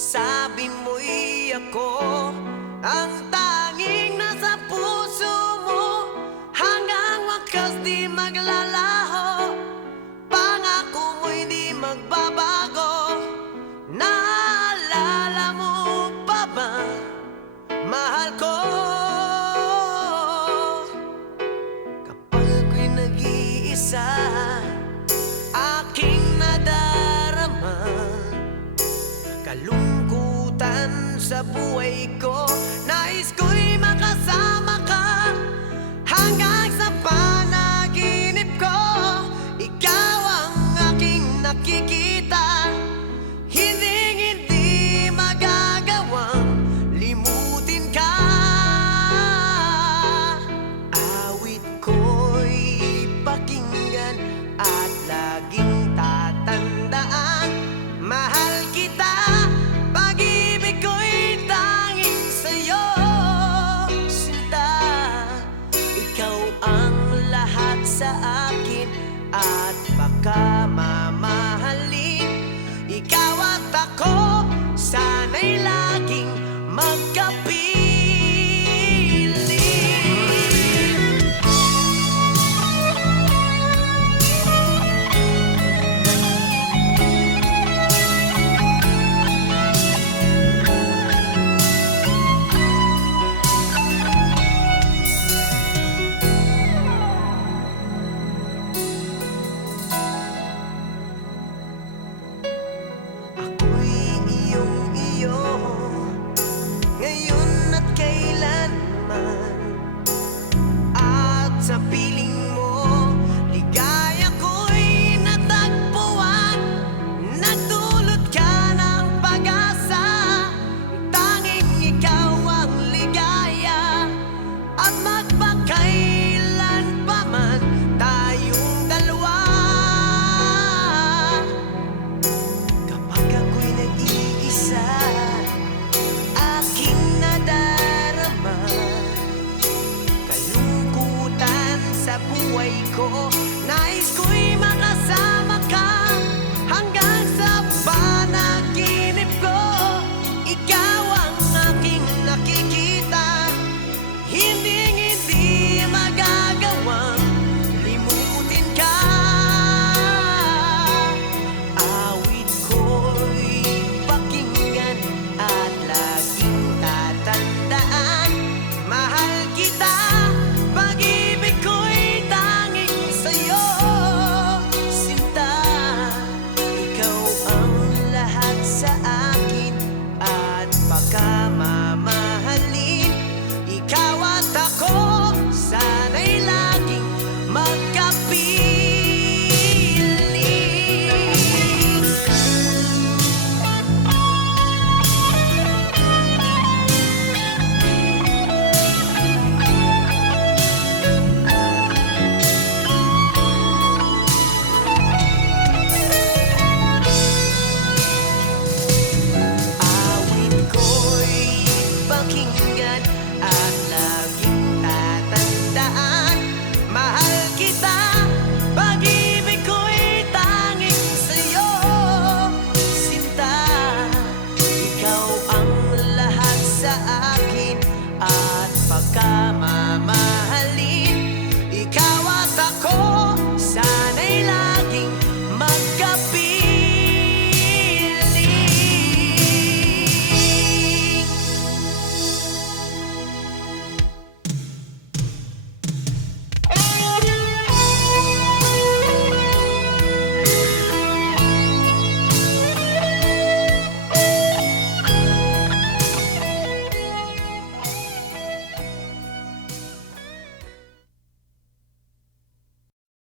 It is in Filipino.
Sabi mo'y ako ang tanging nasa puso mo, hanggang wakas di maglalaho. Pangako mo'y di magbabago. Naalala mo pa ba, mahal ko? Kapag ako'y nag-iisa, aking nadarama kalungkutan sa buhay ko. Nais ko'y makasama ka hanggang sa panaginip ko. Ikaw ang aking nakikita, hindi magagawang limutin ka. Awit ko'y pakinggan at laging tatandaan, mahal kita. Pag-ibig ko'y tanging sa'yo, sinta. Ikaw ang lahat sa akin at baka mamahalin. Ikaw at ako, sana'y